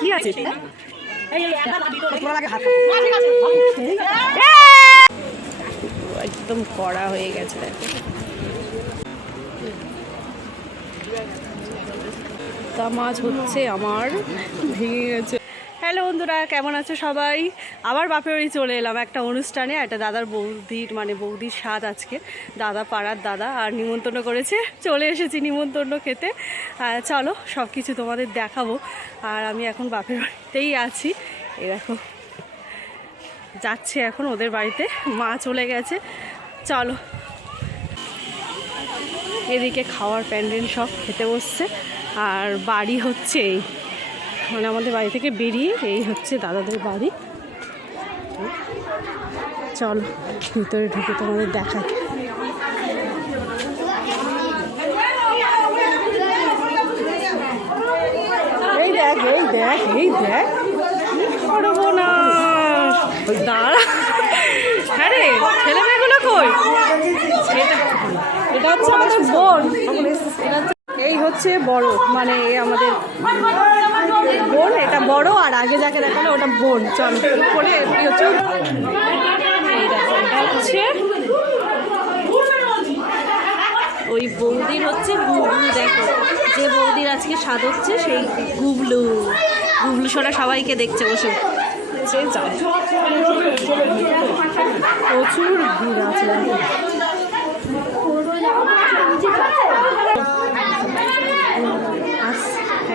কি আছে একদম কড়া হয়ে গেছে। তা মাছ হচ্ছে আমার ভেঙে গেছে। হ্যালো বন্ধুরা, কেমন আছো সবাই? আবার বাপের বাড়ি চলে এলাম একটা অনুষ্ঠানে। একটা দাদার বৌদির বৌদির স্বাদ আজকে। দাদা পাড়ার দাদা আর নিমন্ত্রণ করেছে, চলে এসেছি নিমন্ত্রণ খেতে। চলো সব কিছু তোমাদের দেখাবো। আর আমি এখন বাপের বাড়িতেই আছি। এরকম যাচ্ছে এখন ওদের বাড়িতে, মা চলে গেছে। চলো, এদিকে খাওয়ার প্যান্ডেল সব খেতে বসছে। আর বাড়ি হচ্ছে এই, মানে আমাদের বাড়ি থেকে বেরিয়ে এই হচ্ছে দাদাদের বাড়ি। চলো ভিতরে ঢুকে তোমাদের দেখাই। এই দেখ এই দেখ এই দেখ, করবো না দাঁড়া। হ্যাঁ রে, ছেলে মেয়েগুলো কই? এটা হচ্ছে আমাদের বোন। এই হচ্ছে বড়, মানে আমাদের বোন। এটা বড়, আর আগে যাকে দেখালো ওটা বোন। চল করে হচ্ছে ওই বৌদির হচ্ছে গুবলু। দেখো, যে বৌদির আজকে স্বাদ হচ্ছে সেই গুবলু। গুবলু সোনা সবাইকে দেখছে বসে। প্রচুর ভিড় আছে।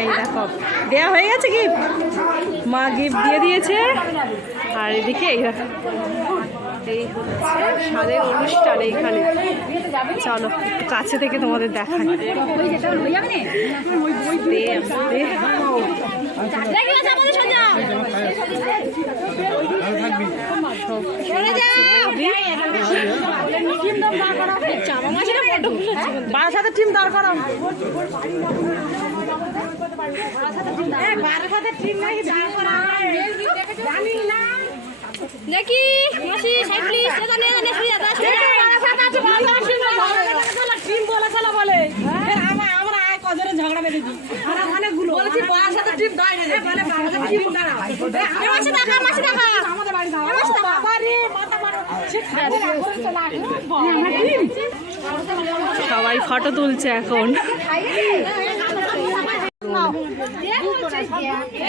এই দেখো, দেওয়া হয়ে গেছে গিফট, মা গিফট দিয়ে দিয়েছে। আর এদিকে এই দেখো, এই হচ্ছে স্বাদের অনুষ্ঠান এইখানে। চলো একটু কাছে থেকে তোমাদের দেখাই। বারাসাতের টিম দাঁড় করাও। দেখি মাসি সাইকেল সেটা নিয়ে জানে শুয়ে দাও। টিম বলে খেলা বলে আমরা আয় কজনে ঝগড়া বেঁধে দিই। আমরা অনেকগুলো বলেছি বলার সাথে টিম দাঁড়ায় না, বলে বাবার টিম দাঁড়াও। মাসি দেখা মাসি দেখা আমাদের বাড়ি দাও। বাবা রে মাথা মারো। সবাই ফটো তুলছে এখন।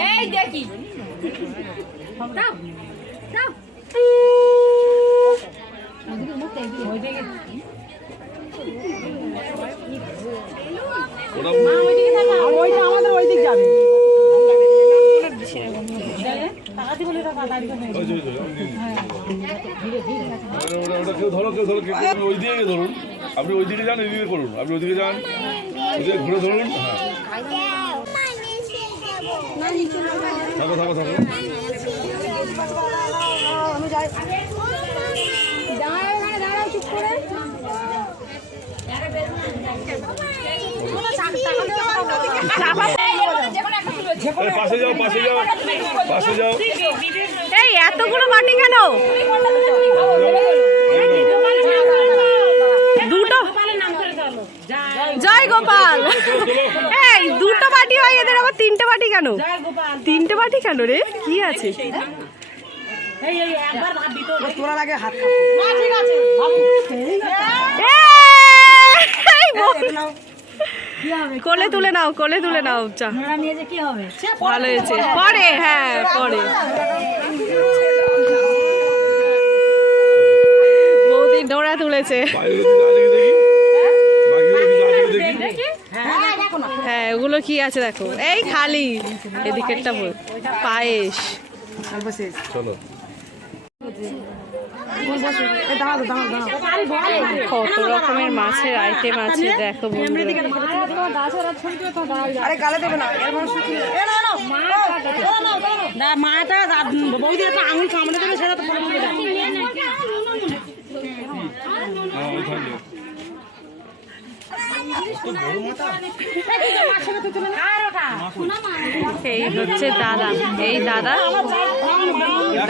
এই দেখি দাও দাও। ওইটা আমাদের ওই দিক যাবে। ওইদিকে ধরুন, আপনি ওইদিকে যান, এদিকে করুন। আপনি ওইদিকে যান, ওইদিকে ঘুরে ধরুন। থাকো থাকো থাকো। পাশে যাও পাশে যাও পাশে যাও। এই এতগুলো মাটি কেন? দুটো জয় গোপাল। এই দুটো বাটি হয়, এদের আবার তিনটে বাটি কেন? তিনটে বাটি কেন রে? কি আছে? কোলে তুলে নাও, কোলে তুলে নাও। ভালো হয়েছে, পরে হ্যাঁ পরে। বৌদি ডোরা তুলেছে। হ্যাঁ ওগুলো কি আছে দেখো, এই খালি এদিকেরটা পায়েস। চলো কত রকমের মাছের আইটেম আছে দেখো বন্ধুরা। মাটা বৌদি একটা আঙুল কামড়ে দেবে, সেটা তো এই হচ্ছে দাদা, এই দাদা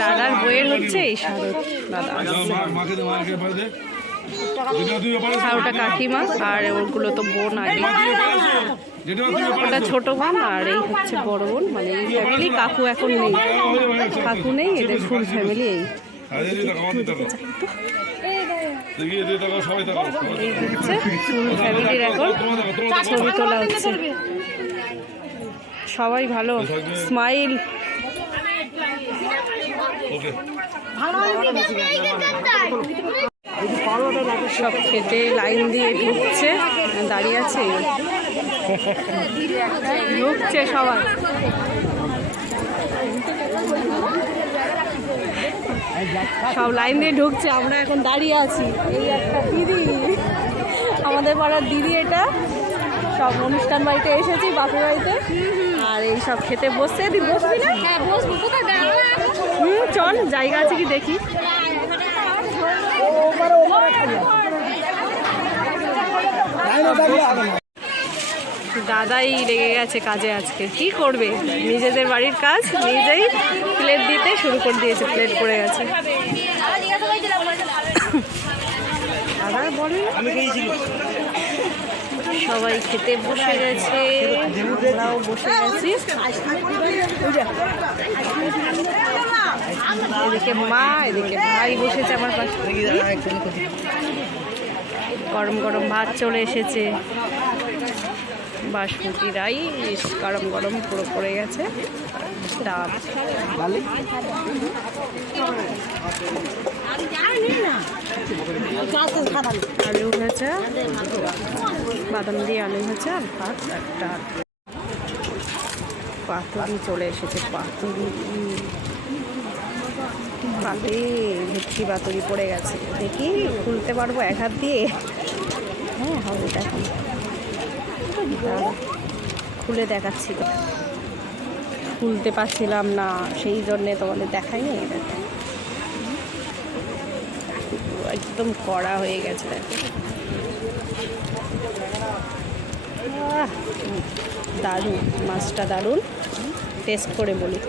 দাদার বইয়ের হচ্ছে এই শারদ দাদা। আর ওটা কাকিমা, আর ওগুলো তো বোন আগে। ওটা ছোট বোন আর এই হচ্ছে বড় বোন, মানে এই ফ্যামিলি। কাকু এখন নেই, কাকু নেই, এদের ফুল ফ্যামিলি। এই হচ্ছে ফুল ফ্যামিলির এখন ছবি তোলা হচ্ছে। সবাই ভালো, স্মাইল। সব খেতে লাইন দিয়ে ঢুকছে, দাঁড়িয়ে আছে, ঢুকছে সবাই। সব লাইন দিয়ে ঢুকছে, আমরা এখন দাঁড়িয়ে আছি। এই একটা দিদি, আমাদের পাড়ার দিদি, এটা সব অনুষ্ঠান বাড়িতে এসেছি, বাপের বাড়িতে। আর এই সব খেতে বসছে। দিদি বসবি না? হ্যাঁ বসবো, কোথায় গেল? চল, জায়গা আছে কি দেখি। দাদাই লেগে গেছে কাজে আজকে। কি করবে, নিজেদের বাড়ির কাজ নিজেই প্লেট দিতে শুরু করে দিয়েছে, প্লেট পড়ে গেছে। দাদা বলে সবাই খেতে বসে গেছে, আমরাও বসে গেছি। এদিকে মা, এদিকে ভাই বসেছে আমার পাশে। গরম গরম ভাত চলে এসেছে, বাসমতি রাইস গরম গরম পুরো পড়ে গেছে, ডাল, আলু ভাজা, বাদাম দিয়ে আলু ভাজা, আর ভাত আর ডাল। পাতুরি চলে এসেছে, পাতুরি পাতে ভেটকি পাতুরি পড়ে গেছে। দেখি খুলতে পারবো এক হাত দিয়ে? হ্যাঁ হবে, দেখো খুলে দেখাচ্ছি। তো খুলতে পারছিলাম না, সেই জন্যে তোমাদের দেখাইনি। এটা একদম কড়া হয়ে গেছে, দারুণ মাছটা, দারুণ টেস্ট করে বলি।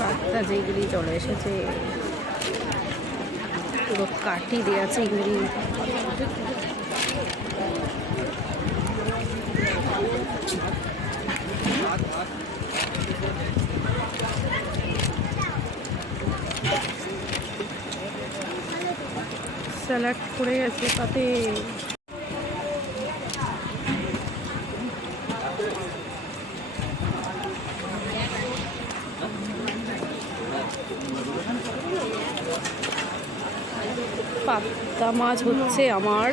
বাচ্চা যেগুলি চলে এসেছে, পুরো কাটি দিয়ে আছে এগুলি। স্যালাড পড়ে গেছে পাতে। পাবদা মাছ হচ্ছে আমার,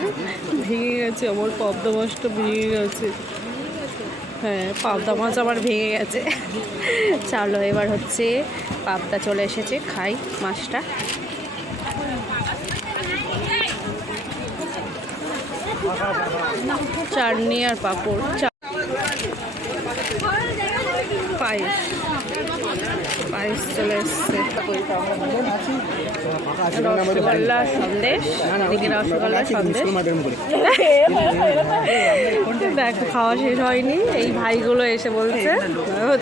ভেঙে গেছে আমার পাবদা মাছটা, ভেঙে গেছে। হ্যাঁ, পাবদা মাছ আমার ভেঙে গেছে। চলো এবার হচ্ছে পাবদা চলে এসেছে, খাই মাছটা। চাটনি আর পাঁপড়, পায়েস, পায়েস চলে এসছে। রসগোল্লা সন্দেশ, এদিকে রসগোল্লা সন্দেশ। দেখো খাওয়া শেষ হয়নি, এই ভাইগুলো এসে বলছে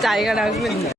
জায়গা রাখবেন।